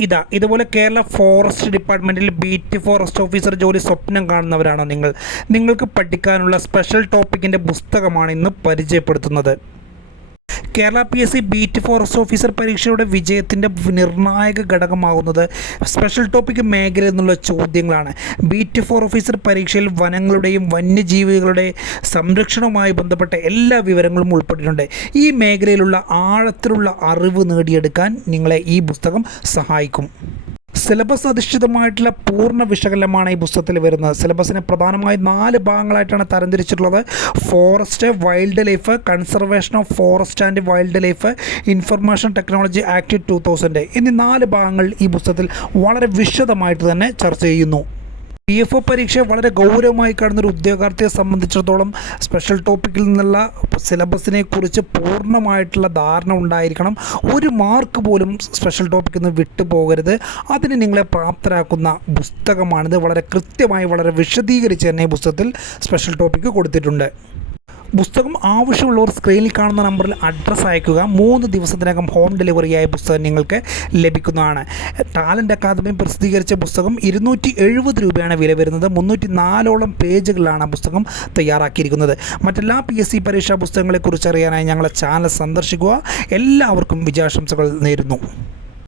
ഇതാ ഇതുപോലെ കേരള ഫോറസ്റ്റ് ഡിപ്പാർട്ട്മെന്റിൽ ബീറ്റ് ഫോറസ്റ്റ് ഓഫീസർ ജോലി സ്വപ്നം കാണുന്നവരാണോ നിങ്ങൾ. നിങ്ങൾക്ക് പഠിക്കാനുള്ള സ്പെഷ്യൽ ടോപ്പിക്കിന്റെ പുസ്തകമാണ് ഇന്ന് പരിചയപ്പെടുത്തുന്നത്. Kerala P S C beat forest officer പരീക്ഷയുടെ വിജയത്തിന്റെ നിർണായക ഘടകമാകുന്നത് സ്പെഷ്യൽ ടോപ്പിക് മേഖല എന്നുള്ള ചോദ്യങ്ങളാണ്. ബീറ്റ് ഫോർ ഓഫീസർ പരീക്ഷയിൽ വനങ്ങളുടെയും വന്യജീവികളുടെ സംരക്ഷണവുമായി ബന്ധപ്പെട്ട എല്ലാ വിവരങ്ങളും ഉൾപ്പെട്ടിട്ടുണ്ട്. ഈ മേഖലയിലുള്ള ആഴത്തിലുള്ള അറിവ് നേടിയെടുക്കാൻ നിങ്ങളെ ഈ പുസ്തകം സഹായിക്കും. സിലബസ് അധിഷ്ഠിതമായിട്ടുള്ള പൂർണ വിശകലനമാണ് ഈ പുസ്തകത്തിൽ വരുന്നത്. സിലബസിനെ പ്രധാനമായും നാല് ഭാഗങ്ങളായിട്ടാണ് തരംതിരിച്ചിട്ടുള്ളത്. Forest wildlife conservation of forest and wildlife information technology act two thousand. എന്നീ നാല് ഭാഗങ്ങൾ ഈ പുസ്തകത്തിൽ വളരെ വിശദമായിട്ട് തന്നെ ചർച്ച ചെയ്യുന്നു. പി എഫ് ഒ പരീക്ഷ വളരെ ഗൗരവമായി കാണുന്ന ഒരു ഉദ്യോഗാർത്ഥിയെ സംബന്ധിച്ചിടത്തോളം സ്പെഷ്യൽ ടോപ്പിക്കിൽ നിന്നുള്ള സിലബസിനെ കുറിച്ച് പൂർണമായിട്ടുള്ള ധാരണ ഉണ്ടായിരിക്കണം. ഒരു മാർക്ക് പോലും സ്പെഷ്യൽ ടോപ്പിക്കിൽ നിന്ന് വിട്ടുപോകരുത് അതിന് നിങ്ങളെ പ്രാപ്തരാക്കുന്ന പുസ്തകമാണിത്. വളരെ കൃത്യമായി വളരെ വിശദീകരിച്ച് തന്നെ പുസ്തകത്തിൽ സ്പെഷ്യൽ ടോപ്പിക്ക് കൊടുത്തിട്ടുണ്ട്. പുസ്തകം ആവശ്യമുള്ളവർ സ്ക്രീനിൽ കാണുന്ന നമ്പറിൽ അഡ്രസ്സ് അയക്കുക. മൂന്ന് ദിവസത്തിനകം ഹോം ഡെലിവറിയായ പുസ്തകം നിങ്ങൾക്ക് ലഭിക്കുന്നതാണ്. ടാലന്റ് അക്കാദമി പ്രസിദ്ധീകരിച്ച പുസ്തകം ഇരുന്നൂറ്റി എഴുപത് രൂപയാണ് വില വരുന്നത്. മുന്നൂറ്റി നാലോളം പേജുകളാണ് ആ പുസ്തകം തയ്യാറാക്കിയിരിക്കുന്നത്. മറ്റെല്ലാ പി എസ് സി പരീക്ഷാ പുസ്തകങ്ങളെക്കുറിച്ച് അറിയാനായി ഞങ്ങളെ ചാനൽ സന്ദർശിക്കുക. എല്ലാവർക്കും വിജയാശംസകൾ നേരുന്നു.